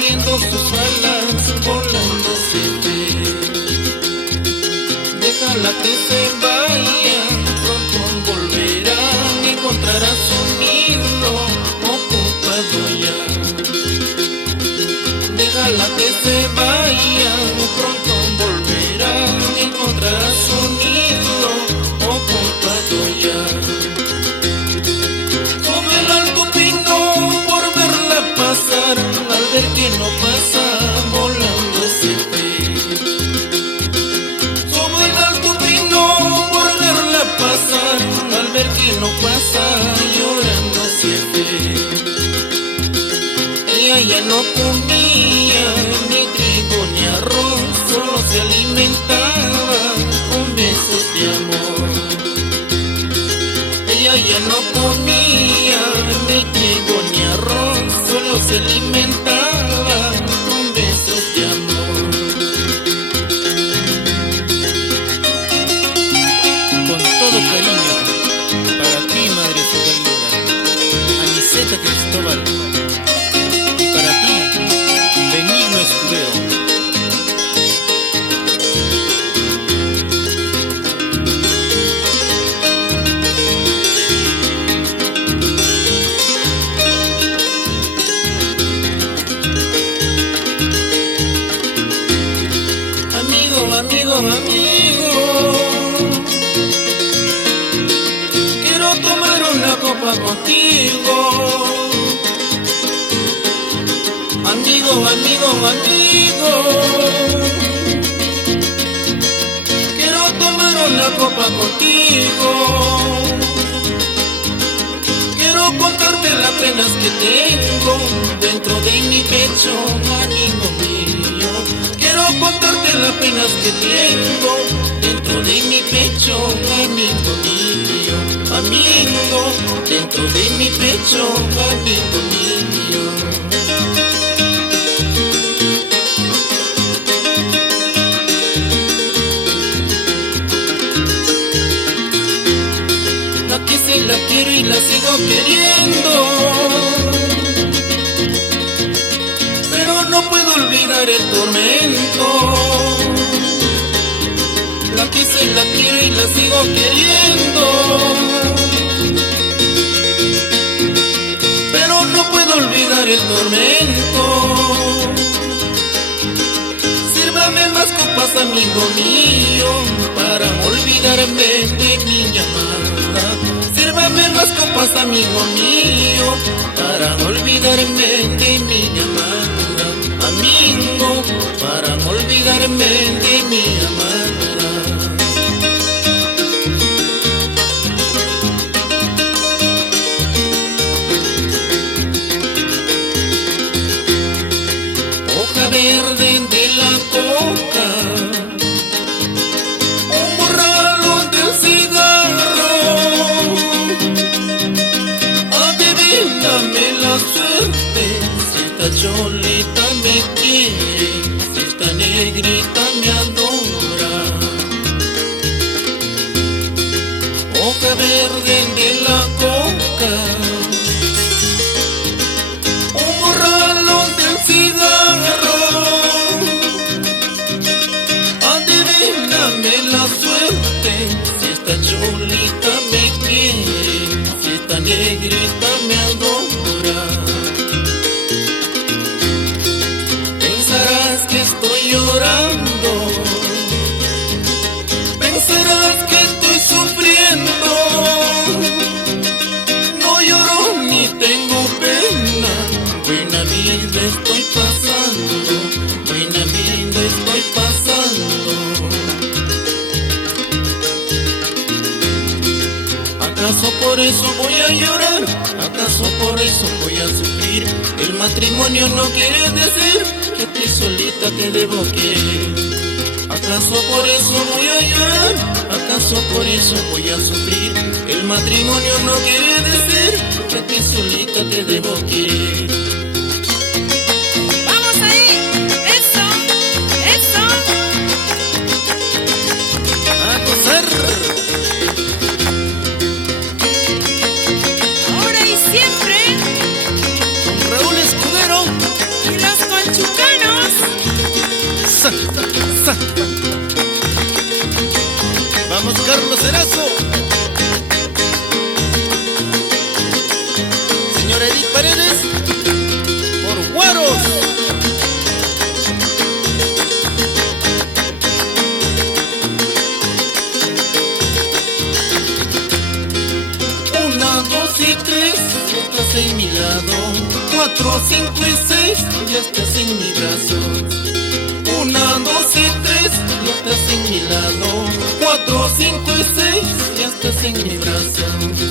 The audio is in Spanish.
abriendo sus alas, volando se fue. Déjala que se vaya, pronto volverá, encontrará su nido ocupado ya. Déjala que se vaya, pronto volverá, encontrará su nido ocupado ya. Sobre el alto pino por verla pasar, al ver que no pasa, volando se fue. Sobre el alto pino por verla pasar, al ver que no pasa, llorando se fue. Ella ya no comía ni trigo ni arroz, solo se alimentaba con besos de amor. Ella ya no comía ni trigo ni arroz, solo se alimentaba con besos de amor. Con todo cariño, para ti, madrecita linda, Aniceta Cristóbal. Benigno Escudero. Amigo, amigo, amigo, quiero tomar una copa contigo. Amigo, amigo, amigo, quiero tomar una copa contigo. Quiero contarte las penas que tengo dentro de mi pecho, amigo mío. Quiero contarte las penas que tengo dentro de mi pecho, amigo mío. Amigo, dentro de mi pecho, amigo mío. La quiero y la sigo queriendo, pero no puedo olvidar el tormento. La quise, la quiero y la sigo queriendo, pero no puedo olvidar el tormento. Sírvame más copas, amigo mío, para olvidarme de mi llamada. Sírvame más copas, amigo mío, para olvidarme de mi llamada. Amigo, para olvidarme de mi amada. Hoja verde de la coca, dame la suerte, si esta cholita me quiere, si esta negrita me adora. Hoja verde de la coca, un borralo del cigarro. Adivíname la suerte, si esta cholita me quiere, si esta negrita me adora. Pensarás que estoy llorando, pensarás que estoy sufriendo. No lloro ni tengo pena, buena vida estoy pasando, buena vida estoy pasando. ¿Acaso por eso voy a llorar? ¿Acaso por eso voy a sufrir? El matrimonio no quiere decir que a ti solita te debo querer. ¿Acaso por eso voy a llorar? ¿Acaso por eso voy a sufrir? El matrimonio no quiere decir que a ti solita te debo querer. ¡Vamos ahí! ¡Eso! ¡Eso! ¡A gozar! Ahora y siempre. Raúl Escudero. Y los conchos. y 3, ya estás en mi lado. 4, 5 y 6, ya estás en mi brazo. 1, 2 y 3, ya estás en mi lado. 4, 5 y 6, ya estás en mi brazo.